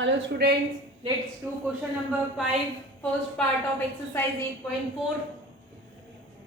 Hello students, let's do question number 5, first part of exercise 8.4.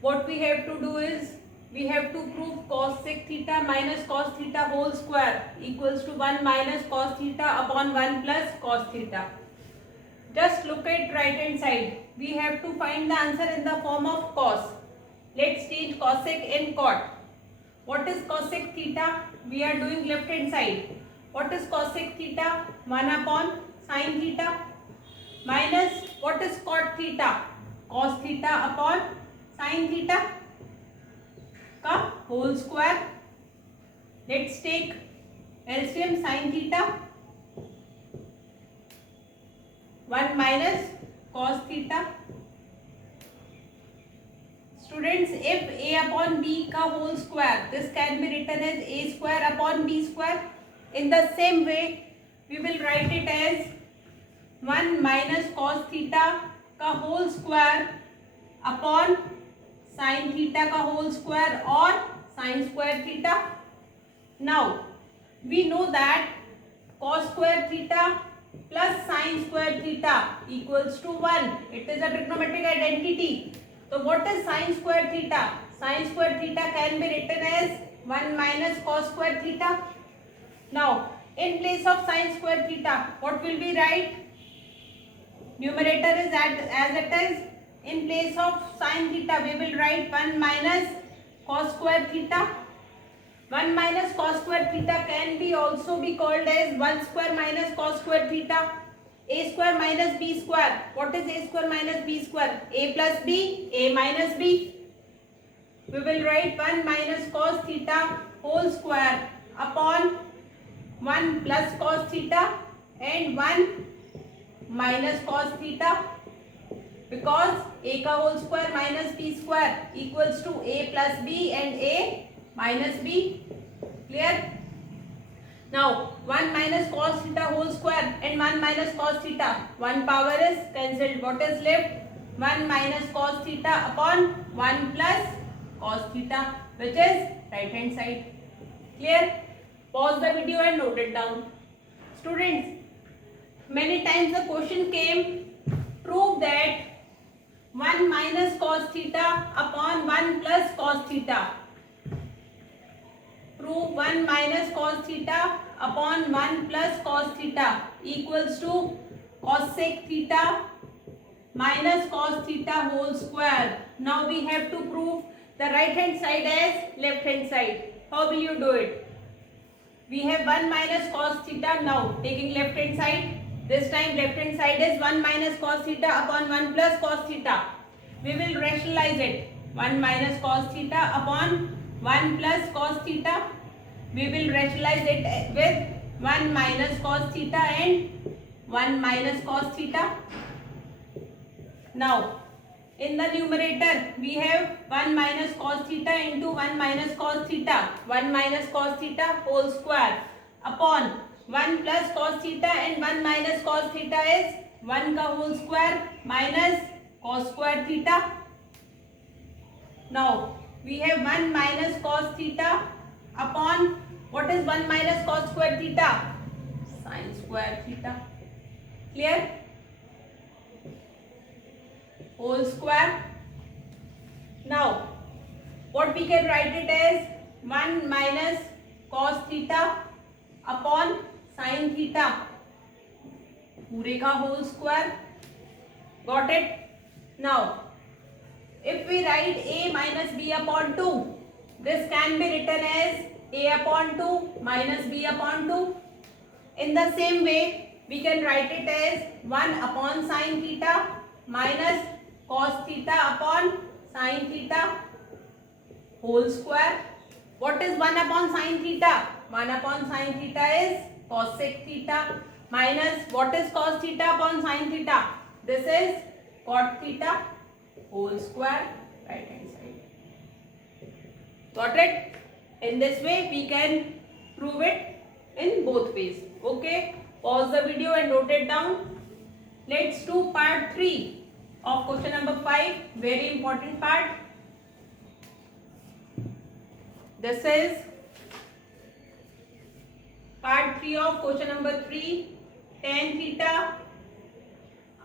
What we have to do is, we have to prove cos sec theta minus cos theta whole square equals to 1 minus cos theta upon 1 plus cos theta. Just look at right hand side. We have to find the answer in the form of cos. Let's change cos sec and cot. What is cos sec theta? We are doing left hand side. What is cos sec theta? 1 upon sin theta minus what is cot theta? Cos theta upon sin theta का whole square. Let's take LCM sin theta 1 minus cos theta. Students, if a upon b का whole square, this can be written as a square upon b square. In the same way, we will write it as 1 minus cos theta का whole square upon sin theta का whole square or sin square theta. Now, we know that cos square theta plus sin square theta equals to 1. It is a trigonometric identity. So, what is sin square theta? Sin square theta can be written as 1 minus cos square theta. Now, in place of sin square theta, what will we write? Numerator is as it is. In place of sin theta, we will write 1 minus cos square theta. 1 minus cos square theta can be also be called as 1 square minus cos square theta. A square minus b square. What is a square minus b square? A plus b, a minus b. We will write 1 minus cos theta whole square upon 1 plus cos theta and 1 minus cos theta, because a का whole square minus b square equals to a plus b and a minus b. Clear? Now 1 minus cos theta whole square and 1 minus cos theta, one power is cancelled. What is left? 1 minus cos theta upon 1 plus cos theta, which is right hand side. Clear? Pause the video and note it down. Students, many times the question came, prove that 1 minus cos theta upon 1 plus cos theta. Prove 1 minus cos theta upon 1 plus cos theta equals to cos sec theta minus cos theta whole square. Now we have to prove the right hand side as left hand side. How will you do it? We have 1 minus cos theta. Now taking left hand side, this time left hand side is 1 minus cos theta upon 1 plus cos theta. We will rationalize it. 1 minus cos theta upon 1 plus cos theta. We will rationalize it with 1 minus cos theta and 1 minus cos theta. Now, in the numerator, we have 1 minus cos theta into 1 minus cos theta. 1 minus cos theta whole square upon 1 plus cos theta and 1 minus cos theta is 1 का whole square minus cos square theta. Now, we have 1 minus cos theta upon what is 1 minus cos square theta? Sin square theta. Clear? Whole square. Now, what we can write it as 1 minus cos theta upon sin theta. पूरे का whole square. Got it? Now, if we write a minus b upon 2, this can be written as a upon 2 minus b upon 2. In the same way, we can write it as 1 upon sin theta minus cos theta upon sin theta whole square. What is 1 upon sin theta? 1 upon sin theta is cos sec theta minus what is cos theta upon sin theta? This is cot theta whole square, right hand side. Got it? In this way, we can prove it in both ways. Okay? Pause the video and note it down. Let's do part 3 of question number 5. Very important part. This is part 3 of question number 3. tan theta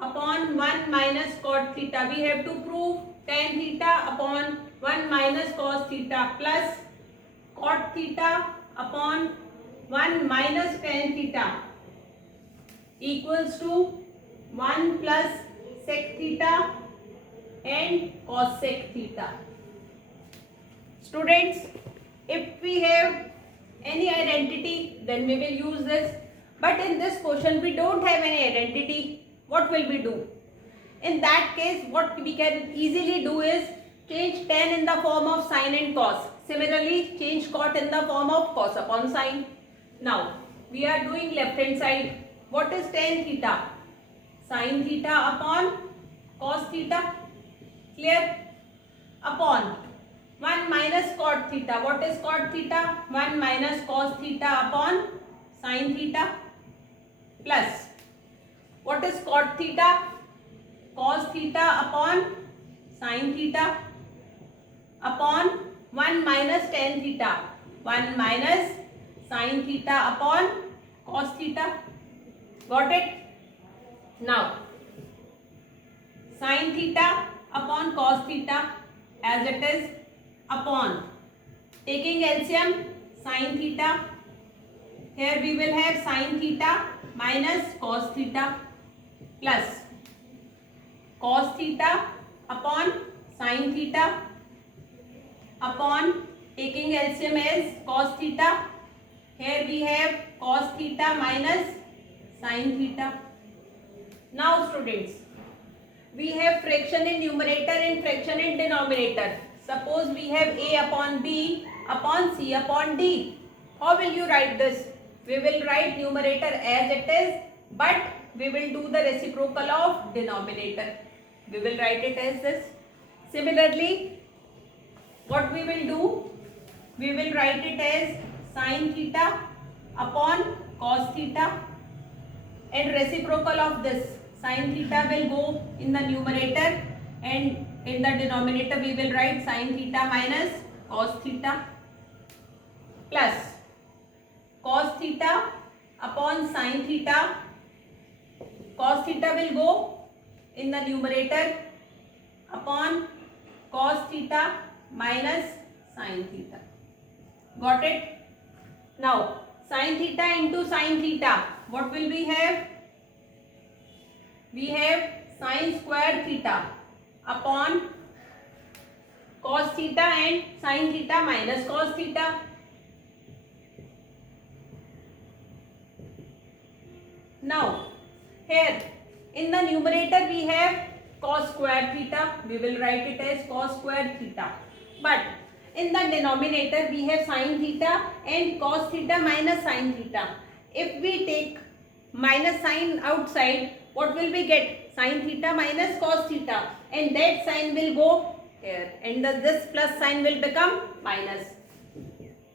upon 1 minus cot theta. We have to prove tan theta upon 1 minus cos theta plus cot theta upon 1 minus tan theta equals to 1 plus sec theta and cos sec theta. Students, if we have any identity, then we will use this. But in this question, we don't have any identity. What will we do? In that case, what we can easily do is change tan in the form of sine and cos. Similarly, change cot in the form of cos upon sine. Now, we are doing left hand side. What is tan theta? Sine theta upon cos theta. Clear? Upon 1 minus cot theta. What is cot theta? 1 minus cos theta upon sin theta plus what is cot theta? Cos theta upon sin theta upon 1 minus tan theta. 1 minus sin theta upon cos theta. Got it? Now, sin theta upon cos theta as it is upon taking LCM sin theta. Here we will have sin theta minus cos theta plus cos theta upon sin theta upon taking LCM as cos theta. Here we have cos theta minus sin theta. Now students, we have fraction in numerator and fraction in denominator. Suppose we have a upon b upon c upon d. How will you write this? We will write numerator as it is, but we will do the reciprocal of denominator. We will write it as this. Similarly, what we will do? We will write it as sin theta upon cos theta, and reciprocal of this sin theta will go in the numerator, and in the denominator we will write sin theta minus cos theta plus cos theta upon sin theta. Cos theta will go in the numerator upon cos theta minus sin theta. Got it? Now, sin theta into sin theta. What will we have? We have sin square theta upon cos theta and sin theta minus cos theta. Now, here in the numerator we have cos square theta. We will write it as cos square theta. But in the denominator we have sin theta and cos theta minus sin theta. If we take minus sign outside, what will we get? Sin theta minus cos theta, and that sign will go here, and this plus sign will become minus.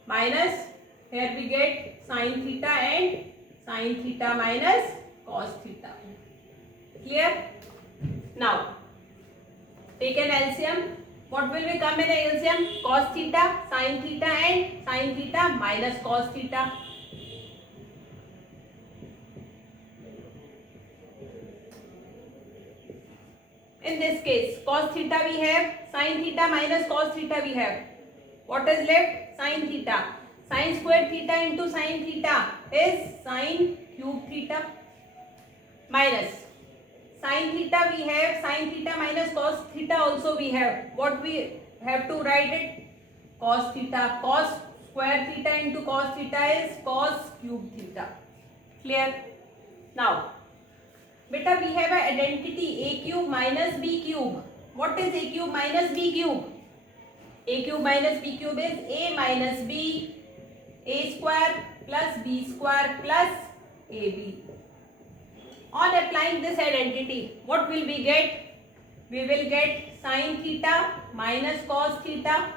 Minus, here we get sin theta and sin theta minus cos theta. Clear? Now, take an LCM. What will we come in a LCM? Cos theta, sin theta and sin theta minus cos theta. In this case, cos theta we have, sin theta minus cos theta we have. What is left? Sin theta. Sin square theta into sin theta is sin cube theta minus sin theta we have, sin theta minus cos theta also we have. What we have to write it? Cos theta. Cos square theta into cos theta is cos cube theta. Clear? Now, beta, we have an identity a cube minus b cube. What is a cube minus b cube? A cube minus b cube is a minus b, a square plus b square plus ab. On applying this identity, what will we get? We will get sin theta minus cos theta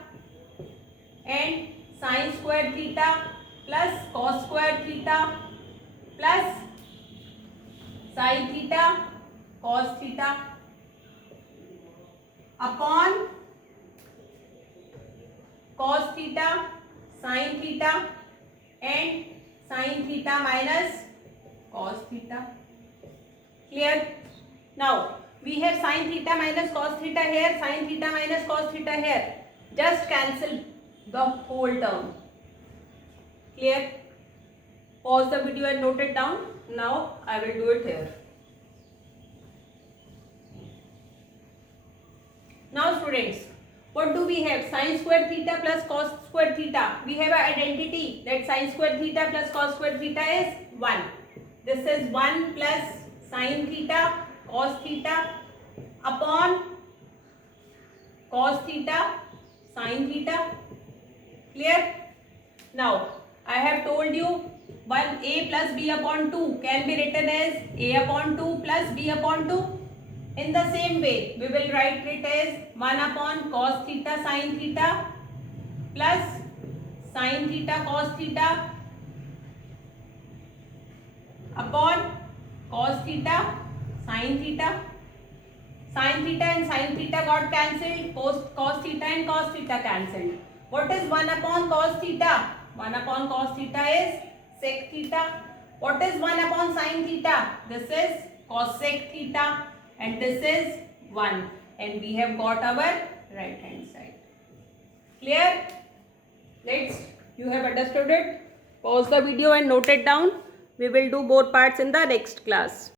and sin square theta plus cos square theta plus sin theta cos theta upon cos theta sin theta and sin theta minus cos theta. Clear? Now we have sin theta minus cos theta here, sin theta minus cos theta here. Just cancel the whole term. Clear? Pause the video and note it down. Now I will do it here. Now students, what do we have? Sin square theta plus cos square theta. We have an identity that sin square theta plus cos square theta is 1. This is 1 plus sin theta cos theta upon cos theta sin theta. Clear? Now I have told you 1a plus b upon 2 can be written as a upon 2 plus b upon 2. In the same way, we will write it as 1 upon cos theta sin theta plus sin theta cos theta upon cos theta sin theta. Sin theta and sin theta got cancelled, cos theta and cos theta cancelled. What is 1 upon cos theta? 1 upon cos theta is sec theta. What is 1 upon sin theta? This is cosec theta. And this is 1, and we have got our right hand side. Clear? You have understood it? Pause the video and note it down. We will do more parts in the next class.